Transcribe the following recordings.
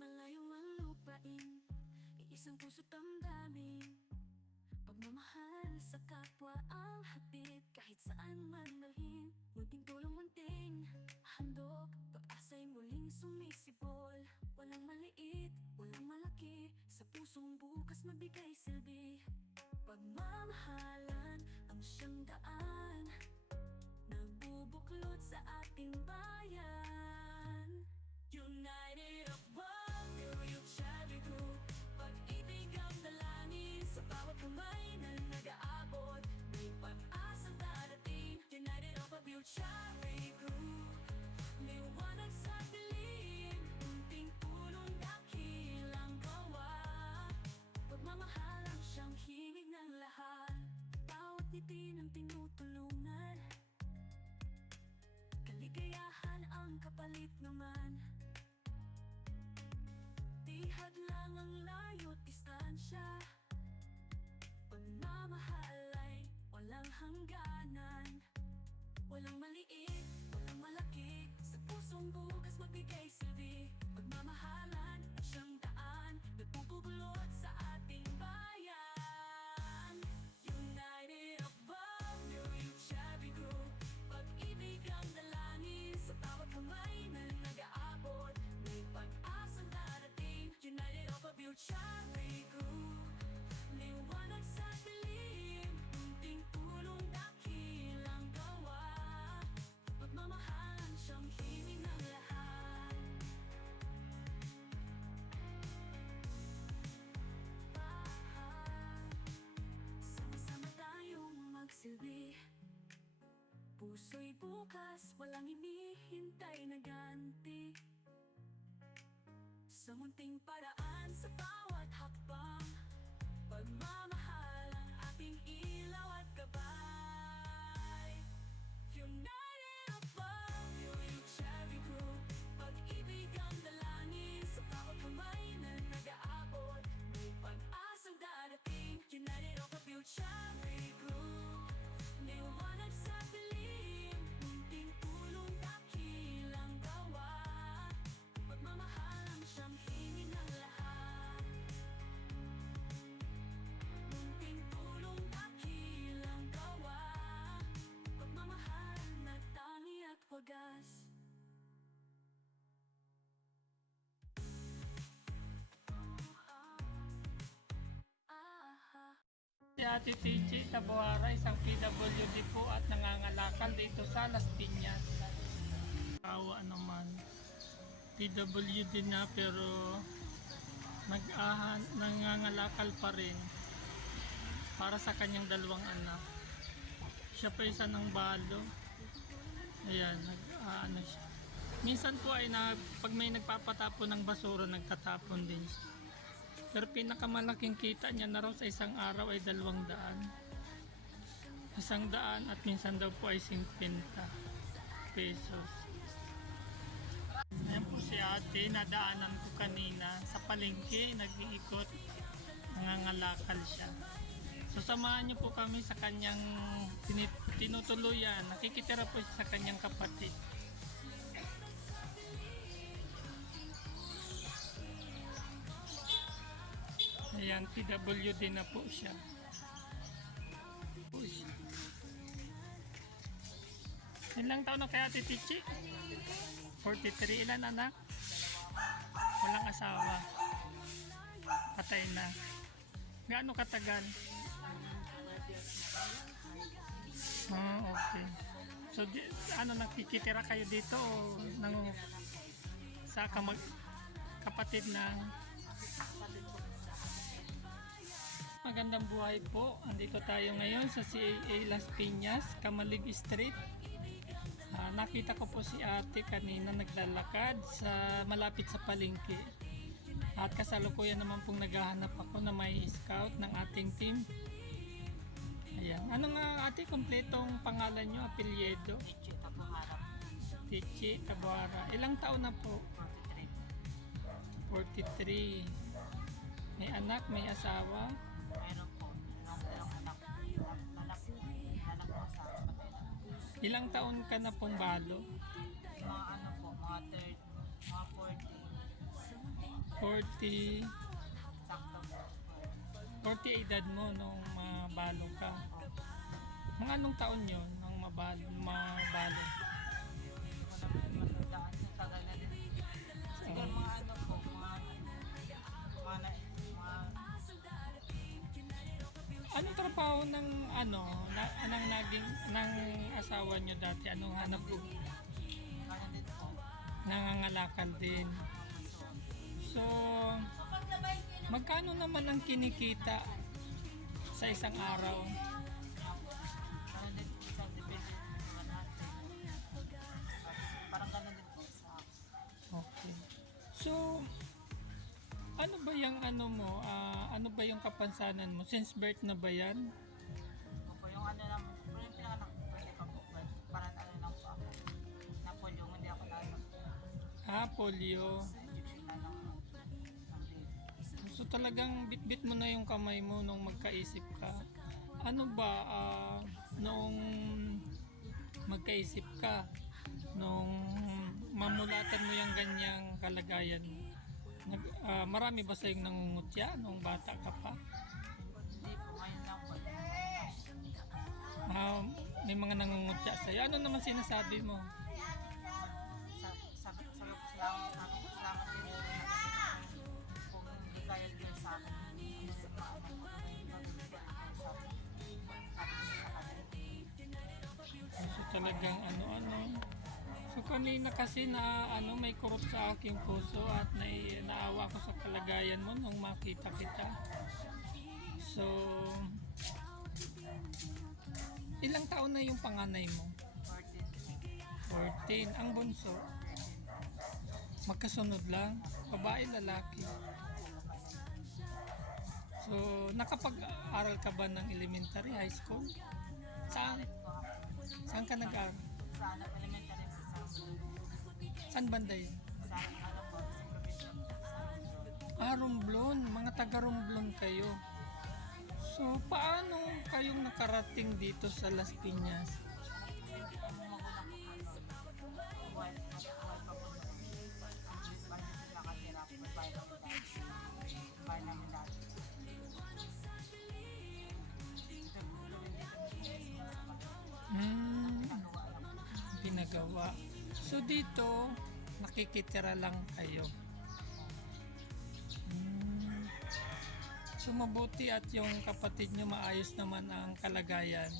malayo ang lupain Iisang puso't damdamin. Pagmamahal sa kapwa ang hatid Kahit saan man dalhin. Munting tulong munting handog Pag-asa'y muling sumisipol Walang maliit, walang malaki Sa pusong bukas mabigay silbi. Pagmamahalan ang siyang daan Nagbubuklod sa ating bayan. United of One, kamay na nag-aabot May pag-asang darating. United of a Cherry Group. Liwanag sa dilim Munting tulong dakilang gawa. Pagmamahal ang siyang himig ng lahat. Bawat ngiti ng tinutulungan. Kaligayahan ang kapalit naman. Tihad lang ang layo't distansya Pagmamahal ay walang hangganan. Walang maliit, walang malaki Sa pusong bukas magbigay silbi. Pagmamahalan at siyang daan Nagpupulot sa ating bayan. United of Love, New Youth Shabby Group Pag-ibig ang dalangin Sa bawat kamay na nag-aabot. May pag-asang darating United of a Shabby Puso'y bukas, walang hinihintay na ganti. Sa munting paraan sa bawat hakbang Pagmamahal ang ating ilaw at gabay. United of Love, Yung Cherry Group. Pag-ibig ang dalangin sa bawat kamay na nag-aabot. May pag-asang darating United of Cherry Si Ate TJ Tabuara, isang PWD po at nangangalakal dito sa Las Piñas. Kawa naman. PWD na pero nag-ahan, nangangalakal pa rin para sa kanyang dalawang anak. Siya pa isa ng balo. Ayan, nag-ano siya. Minsan po ay na, pag may nagpapatapon ng basura, nagtatapon din siya. Pero pinakamalaking kita niya na raw sa isang araw ay dalawang daan. Isang daan at minsan daw po ay 50 pesos. Ayan po si ate, nadaanan ko kanina sa palengke, nag-iikot, nangangalakal siya. So samahan niyo po kami sa kanyang tinutuluyan, nakikitira po siya sa kanyang kapatid. Ayan, PWD na po siya. Siya. Ilang taon na kaya Ate Tichi? 43. Ilan anak? Walang asawa. Patay na. Gaano katagal? Ah, okay. So, di, ano, nakikitira kayo dito o nang, sa kamag, kapatid ng Magandang buhay po. Andito tayo ngayon sa CAA Las Piñas, Kamalig Street. Ah, nakita ko po si ate kanina naglalakad sa malapit sa palengke. At kasalukuyan naman pong naghahanap ako na may scout ng ating team. Ayan. Ano nga ate, kompletong pangalan nyo, apelyedo? Chichi Tapaharap, Tichi Tabuara. Ilang taon na po? 43. 43. May anak, may asawa. Ilang taon ka na pong balo? Mga ano po, mga third, mga 40. 40, Sakto po. 40 edad mo nung mabalo ka. Mga anong taon yun nung mabalo? mabalo? Trabaho ng ano, na, anong naging, ng asawa nyo dati? Anong hanap po. Nangangalakal din. So, magkano naman ang kinikita sa isang araw? Parang ganun din po sa Okay. So, ano ba yung ano mo? ah, ano ba yung kapansanan mo? Since birth na ba yan? po yung ano lang, pero yung pinakanak, pwede pa po. Parang ano lang po ako. Napolyo, hindi ako na ano, Ah, polio. Na. So talagang bit-bit mo na yung kamay mo nung magkaisip ka. Ano ba, ah, noong magkaisip ka, nung mamulatan mo yung ganyang kalagayan mo, nag, ah, marami ba sa'yong nangungutya nung bata ka pa? Hindi po, ngayon lang po. Ah, may mga nangungutya sa'yo. Ano naman sinasabi mo? Sa, sa, sa, sa, salamat, salamat, salamat kanina kasi na ano may kurot sa aking puso at nai, naawa ko sa kalagayan mo nung makita kita. So ilang taon na yung panganay mo? 14. 14. Ang bunso? Magkasunod lang? Babae, lalaki? So, nakapag-aral ka ba ng elementary, high school? Saan? Saan ka nag-aral? Sa Saan banda yun? sa. Sa Ah, Romblon. Mga taga Romblon kayo. So, paano kayong nakarating dito sa Las Piñas? So, dito, nakikitira lang kayo. Hmm. So, mabuti at yung kapatid nyo maayos naman ang kalagayan.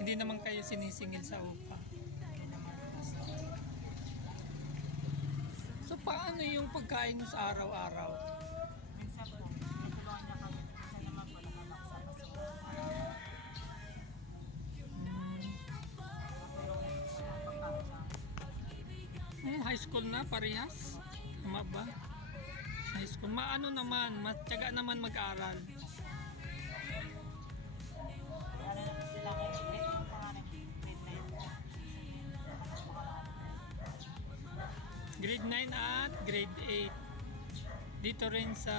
Hindi naman kayo sinisingil sa upa. So, paano yung pagkain sa araw-araw? High school na, parehas? Tama ba? High school. Maano naman, matyaga naman mag-aral. Na po sila ngayon? Grade yung pangalan, grade 9 po. Grade 9 at grade 8. Dito rin sa...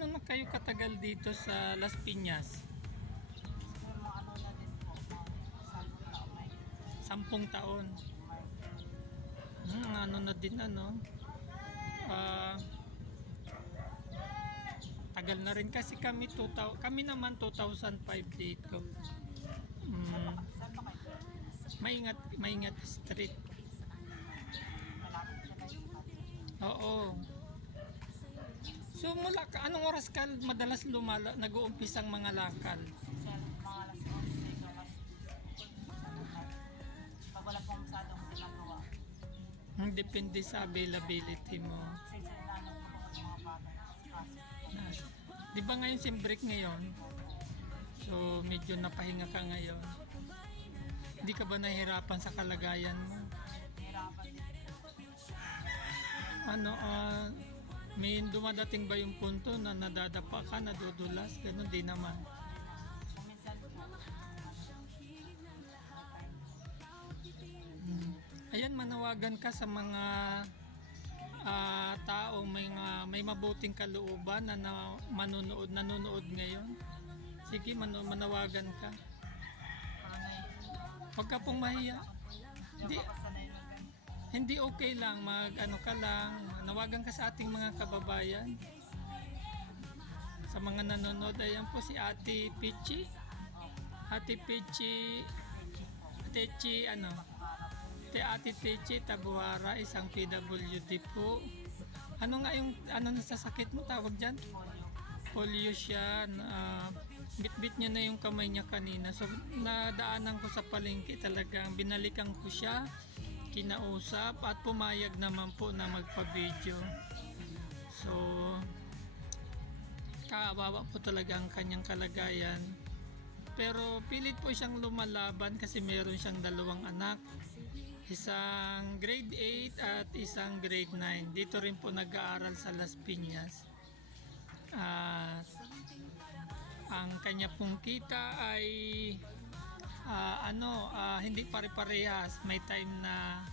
gaano na kayo katagal dito sa Las Piñas? Ano na din po, sampung taon may Sampung taon. Hmm, ano na din ano. Ah, tagal na rin kasi kami 2000, kami naman 2005 dito. Kayo? maingat maingat street. Na. Oo. So mula anong oras ka madalas lumala, nag-uumpisang mga lakal? Sa mga alas 11, alas Pag wala pong masyadong ginagawa, Hmm, Depende sa availability mo. kasi po ng mga bata Na, di ba ngayon sim break ngayon? So medyo napahinga ka ngayon. Hindi ka ba nahihirapan sa kalagayan mo? Ano, ah, may dumadating ba yung punto na nadadapa ka, nadudulas? Ganun di naman. Hmm. Ayan, manawagan ka sa mga ah, taong may, mga, may mabuting kalooban na, na manonood, nanonood ngayon Sige, mano, manawagan ka. Huwag ka pong mahiya. Hindi. Hindi okay lang, mag ano ka lang, nawagan ka sa ating mga kababayan. Sa mga nanonood, ayan po si Ate Pichi. Ate Pichi, Techi, ano, Te Ate Techi Tabuara, isang PWD po. Ano nga yung, ano nasasakit mo tawag dyan? Polio siya, na, bit-bit niya na yung kamay niya kanina. So, nadaanan ko sa palengke talagang binalikan ko siya, kinausap at pumayag naman po na magpa-video. So, kawawa po talaga ang kanyang kalagayan. Pero pilit po siyang lumalaban kasi meron siyang dalawang anak. Isang grade 8 at isang grade 9. Dito rin po nag-aaral sa Las Piñas. At ang kanya pong kita ay ah, ano, ah, hindi pare-parehas. May time na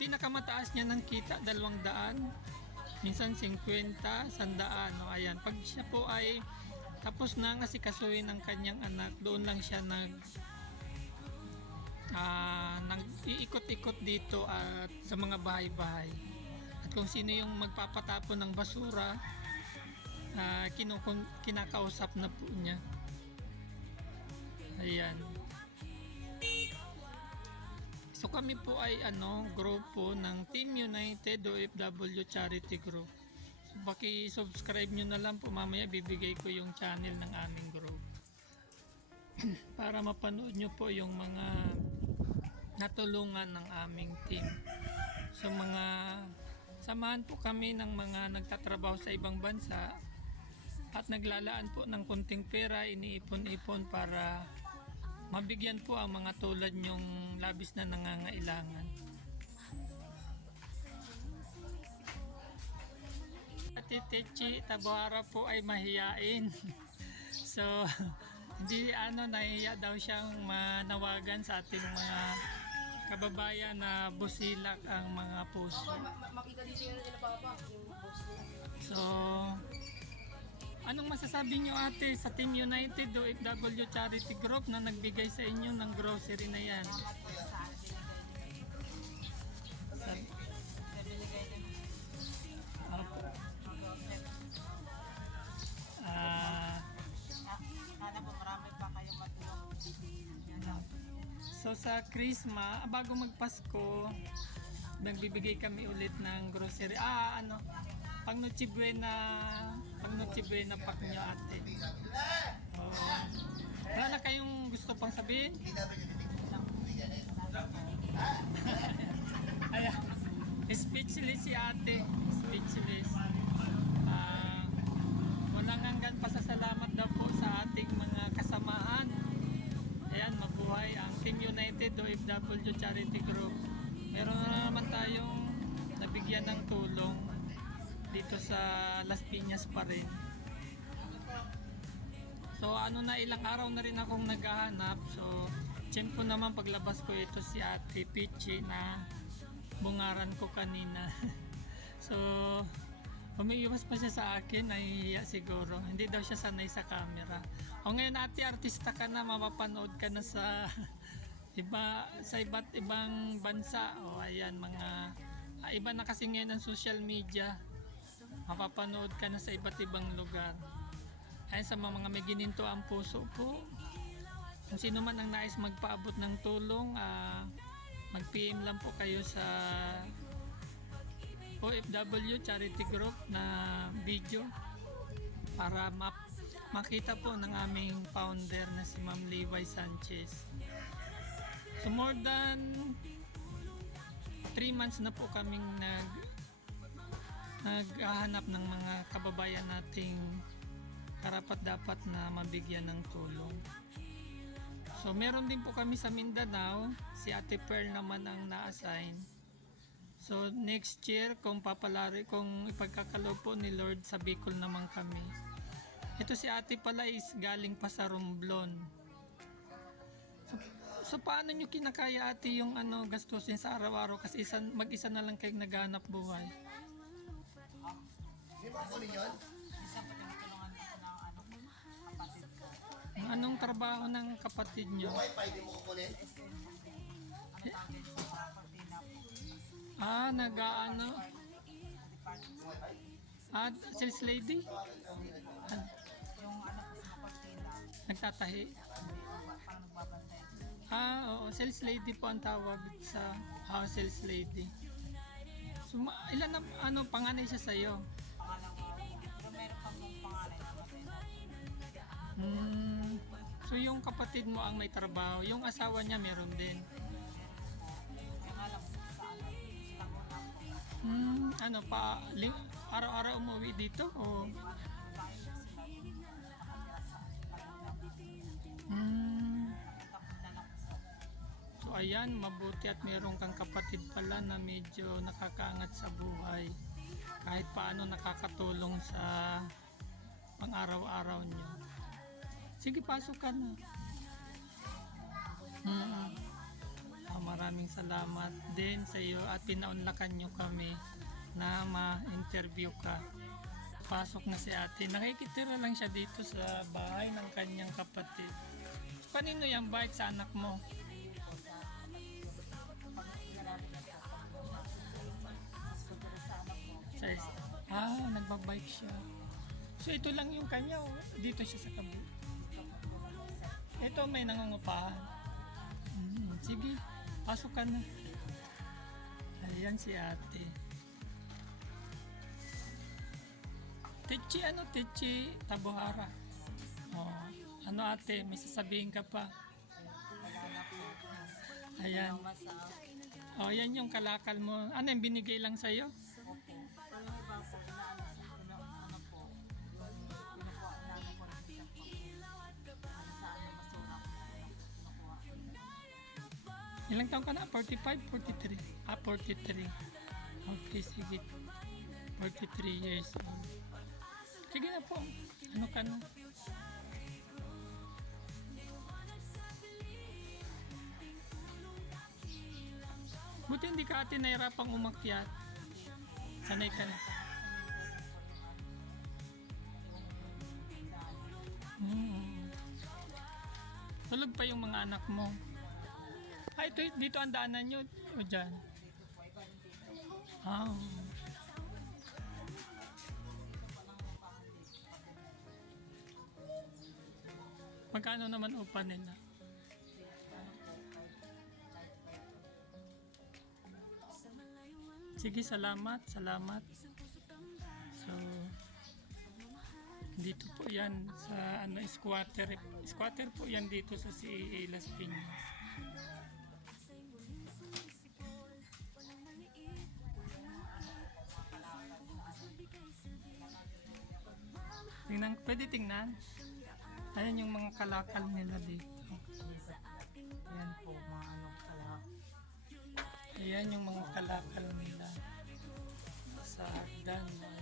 pinakamataas niya ng kita, dalawang daan. Minsan 50, sandaan. No, ayan. Pag siya po ay tapos na nga si kasuhin ng kanyang anak, doon lang siya nag ah, nag iikot-ikot dito at sa mga bahay-bahay. At kung sino yung magpapatapon ng basura, kinukun- kinakausap na po niya. Ayan. So kami po ay ano, grupo ng Team United OFW Charity Group. So, Paki-subscribe nyo na lang po mamaya bibigay ko yung channel ng aming group. Para mapanood nyo po yung mga natulungan ng aming team. So mga samahan po kami ng mga nagtatrabaho sa ibang bansa at naglalaan po ng kunting pera, iniipon-ipon para mabigyan po ang mga tulad nyong labis na nangangailangan. Ate Techi Tabuhara po ay mahiyain. so, hindi ano, nahiya daw siyang manawagan sa ating mga kababayan na busilak ang mga puso. Makita anong masasabi nyo ate sa Team United OFW Charity Group na nagbigay sa inyo ng grocery na yan? Salamat po sa binigay. Ah, Sana po pa kayong matulong. So sa Christmas, ah, bago magpasko, nagbibigay kami ulit ng grocery. Ah, ano, pang Noche Buena, pang Noche Buena pack nyo ate. Oh. Wala na kayong gusto pang sabihin? Ayan. Speechless si ate. Speechless. Ah, walang hanggan pasasalamat daw po sa ating mga kasamahan. Ayan, mabuhay ang Team United OFW Charity Group. Meron na naman tayong nabigyan ng tulong dito sa Las Piñas pa rin. So ano na ilang araw na rin akong naghahanap. So tiyempo naman paglabas ko ito si Ate Pichi na bungaran ko kanina. so umiiwas pa siya sa akin, nahihiya siguro. Hindi daw siya sanay sa camera. O ngayon ate, artista ka na, mapapanood ka na sa iba sa iba't ibang bansa. O ayan, mga ah, iba na kasi ngayon ang social media. Mapapanood ka na sa iba't ibang lugar. Ayan sa mga, may gininto ang puso po. Kung sino man ang nais magpaabot ng tulong, ah, mag-PM lang po kayo sa OFW Charity Group na video para map makita po ng aming founder na si Ma'am Levi Sanchez. So more than 3 months na po kaming nag naghahanap ng mga kababayan nating karapat dapat na mabigyan ng tulong. So meron din po kami sa Mindanao, si Ate Pearl naman ang na-assign. So next year kung papalari kung ipagkakaloob po ni Lord sa Bicol naman kami. Ito si Ate pala is galing pa sa Romblon. So, so paano nyo kinakaya ate yung ano gastusin sa araw-araw kasi isa, mag-isa na lang kayong naghanap buhay? Isa po tinutulungan dito ng ano. Anong trabaho ng kapatid nyo? Ano tawag sa Cortina po. Ah, nag-ano? Ah, sales lady? Yung ano sa Cortina, nagtatahi? Ah, oo. Sales lady po ang tawag sa ah, sales lady. So, ma- ilan na, ano, panganay siya sa'yo? Hmm. So, yung kapatid mo ang may trabaho. Yung asawa niya meron din. Hmm. Ano pa, ling- araw-araw umuwi dito? O? Hmm. So ayan, mabuti at meron kang kapatid pala na medyo nakakaangat sa buhay. Kahit paano nakakatulong sa pang-araw-araw nyo. Sige, pasok ka na. Mm. Ah, maraming salamat din sa iyo at pinaunlakan nyo kami na ma-interview ka. Pasok na si ate. Nakikitira lang siya dito sa bahay ng kanyang kapatid. Kanino yung bike sa anak mo? Sa ah, nagbabike siya. So ito lang yung kanya, oh. dito siya sa kabu. Ito may nangungupahan. Hmm, sige, pasok ka na. Ayan si ate. Techi ano, Techi Tabuhara. Oh, ano ate, may sasabihin ka pa. Ayan. Oh, yan yung kalakal mo. Ano yung binigay lang sa'yo? Ilang taon ka na? 45, 43? Ah, 43. Okay, sige. 43 years old. Sige na po. Ano ka na? Buti hindi ka ate nahirapang umakyat. Sanay ka na. Mm. Tulog pa yung mga anak mo. Ay, ito, dito ang daanan nyo. O dyan. Ah. Magkano naman upa nila? Sige, salamat, salamat. So, dito po yan sa ano, squatter. Squatter po yan dito sa CAA Las Piñas. ng, pwede tingnan. Ayan yung mga kalakal nila dito. Ayan po, mga ano, kalakal. Ayan yung mga kalakal nila sa hagdan. Mga